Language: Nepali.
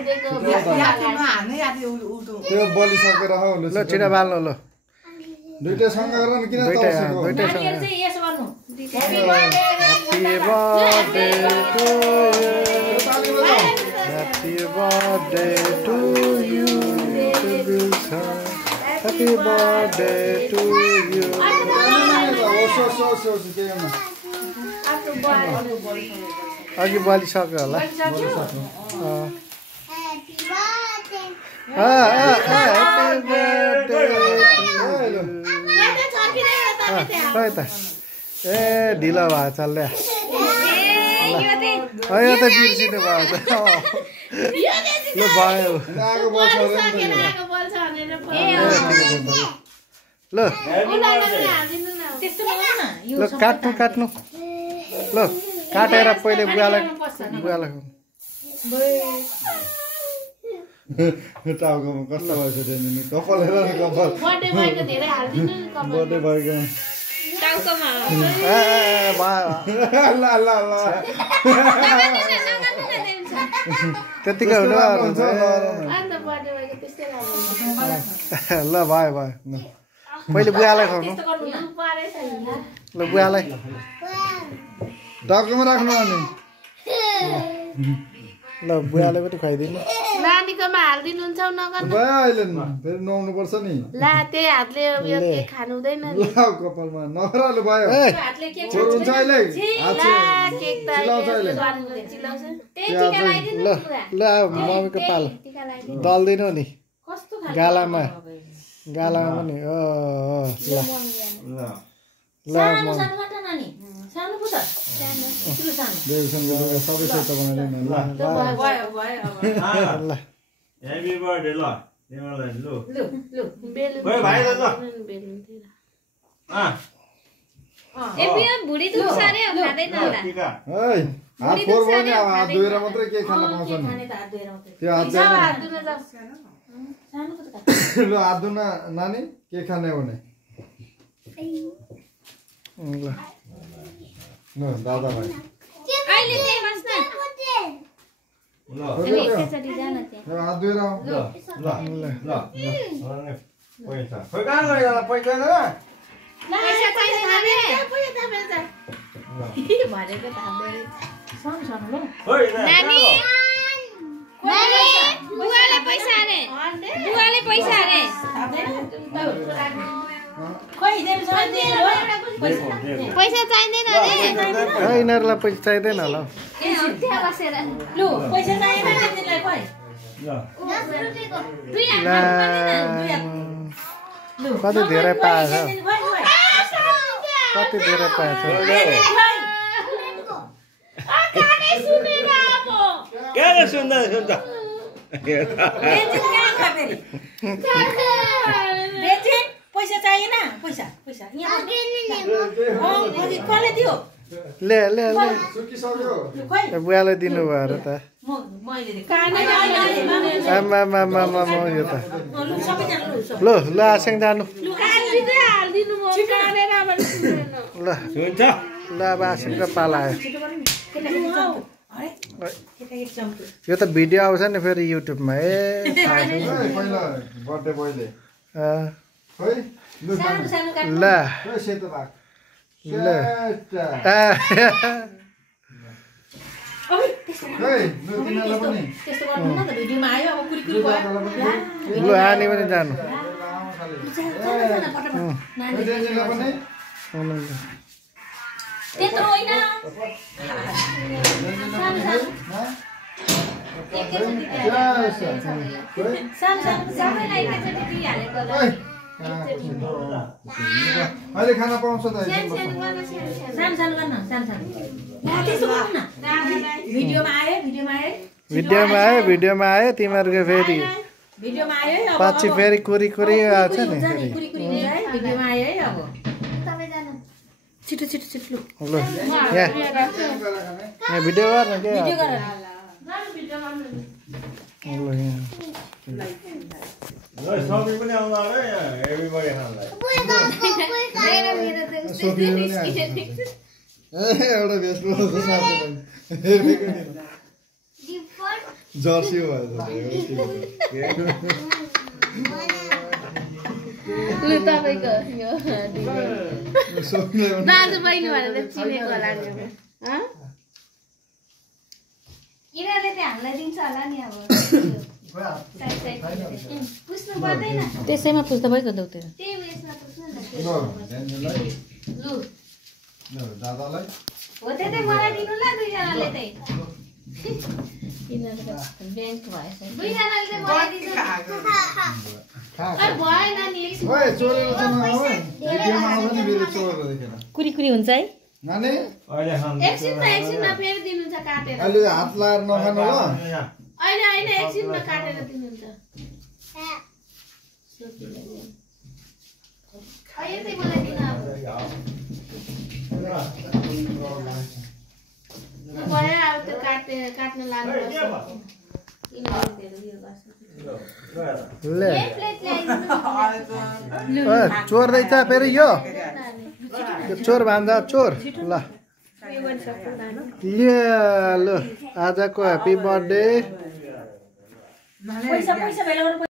त्यो बलि सकेर हो ल छिटो बाल्नु ल दुईटा सँग गरेर नि किन तर्सेको दुईटा सँग Happy birthday to Happy birthday to you Happy birthday to you अघि बलिसक्यो होला ए ढिलो भयो चल्ल्या यो त बिर्सिनु भयो ल भयो ल काट्नु ल काटेर पहिले बुवालाई टाउकोमा कस्तो भएछ त्यहाँनिर कपाल हेर न कपाल बर्थडे भएको त्यतिकै हुनु ल भयो पहिले बुवालाई खुवाउनु ल बुवालाई टाउकोमा राख्नु अनि ल बुवाले पनि खुवाइदिनु नानीकोमा हाल्दिनुहुन्छ नगर्नु भयो अहिले फेरि नुहाउनु पर्छ नि ला त्यही हातले यो केक खानु हुँदैन नि ल कपालमा नगराले भयो हातले केक हुन्छ अहिले केक त चिलाउँछ त्यही टिका लगाइदिनु ल ल मम्मीको पालो दल्दिनु नि कस्तो गालामा पनि ल ल सानो पुत सानो देउसनको सबै सेतो बनाइदिनु ल ल ह्यापी बर्थडे ल तिमीलाई लु बेलुन ओइ भाइ ल ए पिया बुढी त सारे खादैन होला टिका ओइ हात फोर भने हात धोएर मात्रै के खान पाउँछ नि त्यो हात हात धुन जाऊ सानो पुत ल हात धुन नानी के खाने भने ल दादा भाइ अहिले त्यही बस्न ल एकैचोटी जान त्यहाँ हात धोएर आऊ ल पैसा खोइ कहाँ गयो पैसा न पैसा चाहिँदैन रे भनेको थाम्दै सानो ल ओइ नानी बुवाले पैसा रे पैसा चाहिँदैन रे यिनीहरूलाई पैसा चाहिँदैन होला ए हो त्यहाँ बसेर लु पैसा चाहिएन तिमीलाई खोइ कति धेरै पाएछ कति धेरै पाएछ के सुन्दा पैसा चाहिएन पैसा यहाँ कसले दियो ले सुकिसक्यो बुवालाई दिनु भयो र त यो त ल आसेङ जानु ल हुन्छ ल अब आसेङको पाला आयो यो त भिडियो आउँछ नि फेरि युट्युबमा पहिला बर्थडे बोयले खोइ ल सेतो भाग ल ल आनी पनि जानु त्यत्रो होइन अहिले खाना पाउँछ त भिडियोमा आयो तिमीहरूको फेरि पछि फेरि कुरी आउँछ नि छिटो ल यहाँ भिडियो गर्न के सबै पनि आउनु होला एभ्रीबडी खानलाई एउटा भेस्ट जर्सी हो लु तपाईँको यो दाजु बहिनी भनेर चिनेको होला नि अब यिनीहरूले चाहिँ हामीलाई दिन्छ होला नि अब पुस्नु पर्दैन त्यसैमा पुस्दा भइगयो त उतिर त्यही उयसमा पुस्नु न लु दादालाई हो त्यतै मलाई दिनु ल दुईजनाले चाहिँ ब्याङ्क भएछ दुईजनाले चाहिँ मलाई दिनु भएन नि ओए चोरेर चाहिँ नआऊ भिडियोमा आउँछ नि मेरो चोरेर देखेर कुरी कुरी हुन्छ है नानी एकछिनमा फेरि दिनुहुन्छ काटेर अहिले हात लाएर नखानु ल होइन एकछिनमा काटेर दिनुहुन्छ अहिले चाहिँ मलाई दिनु अब भयो अब त्यो काट्न लानुपर्छ ले चोर्दैछ फेरि यो चोर भान्जा चोर ल ल आजको ह्याप्पी बर्थडे पैसा पैसा भेला